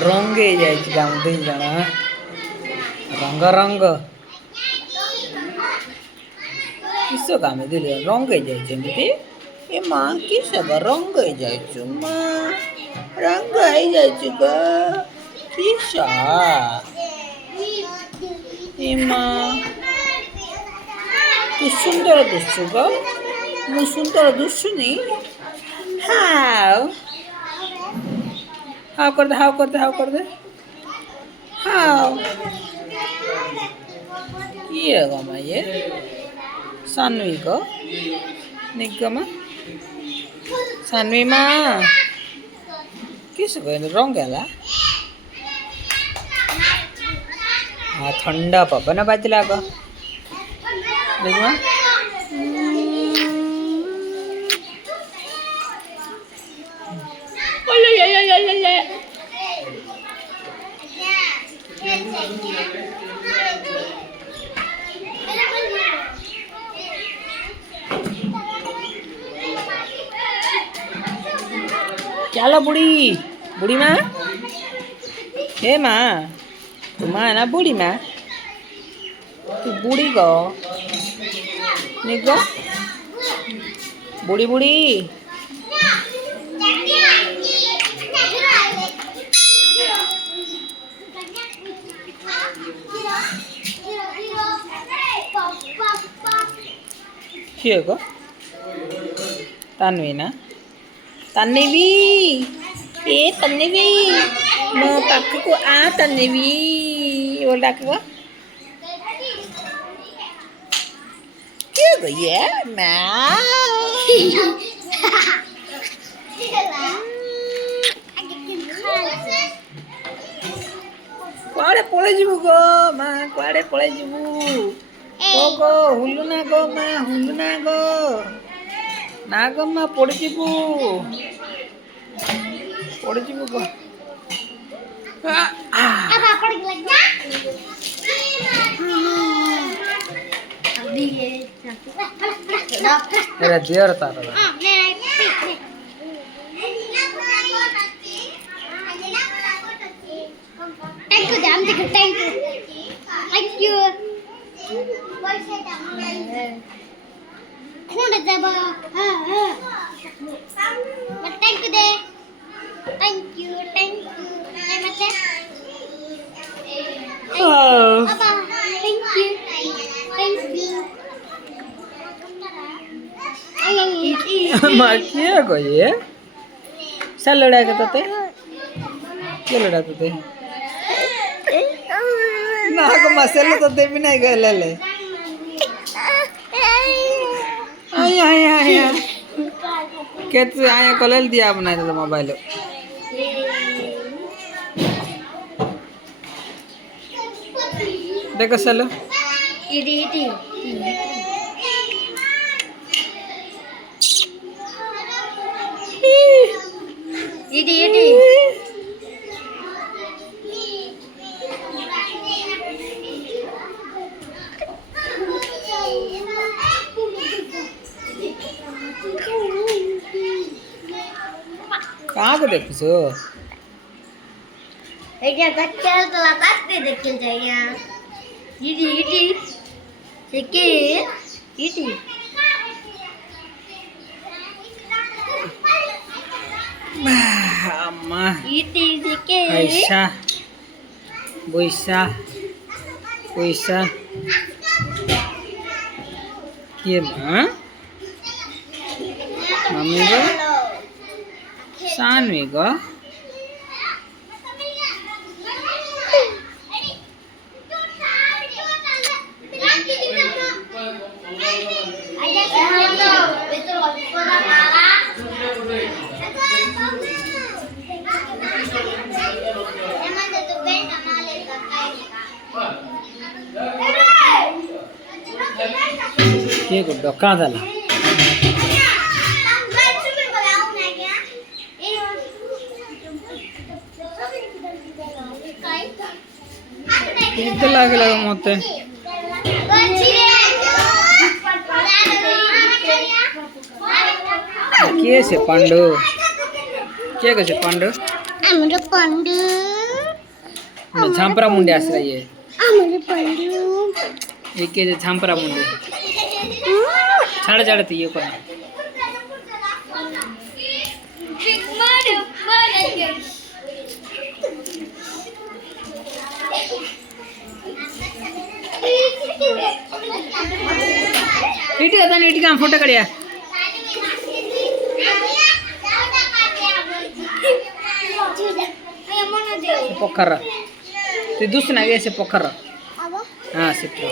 रंगे जाए गाँव दी जना रंग रंग किस काम दिले रंगे जाए ए माँ किस रंगे जाए माँ रंग आई जाए ग किसा ए माँ तू सुंदर दुसु ग मु सुंदर दुसु नहीं हाउ हाउ कर दे हाउ कर दे हाउ कर दे हाउ ये गमा ये सानवी को निगमा सानवी माँ किस को रंग गला हाँ ठंडा पवन बाजला को देखमा चलो बुढ़ी बुढ़ी माँ हे माँ तू माँ ना बुढ़ी माँ तू बुढ़ी गो निको बुढ़ी बुढ़ी किए गो तन्वी ना तन्वी ए तन्वी मो पाख को आ तन्वी बोल डाक को क्या गो ये माँ कुआड़े पळे जीवु गो माँ कुआड़े पळे जीवु गो हुलु ना गो माँ हुलु ना गो माँ पड़ी जीवु गो दियर तार Thank you. Kung nagdaba, thank you de. Thank you. Namaste. Papa, thank you. माँ क्या गो ये सा लड़ा के तते क्या लड़ा तते ना को मसाला तते भी नहीं गए ले आया क्या तू आया कॉलेज दिया अपना तो मोबाइल देखो चलो Idi. कहाँ को देखो Ega takkan telah pasti dekil saya. Idi. Sikit. Idi. अम्मा Idi sikit. ऐसा वैसा ये माँ मम्मी को सानवी को ये को डका दला कितने लागे लगा मोते किए से पांडु क्या कैसे पांडु Amro pandu. छांपरा मुंडे आश्रय आम्हाला पडलं एक के छांपरा मुंडे छाड़ छाड़ती ये कोण इटी आता इटी काम फोटो काढूया पोखर ते दुसरं घ्यायचे पोखर हा सिट्रो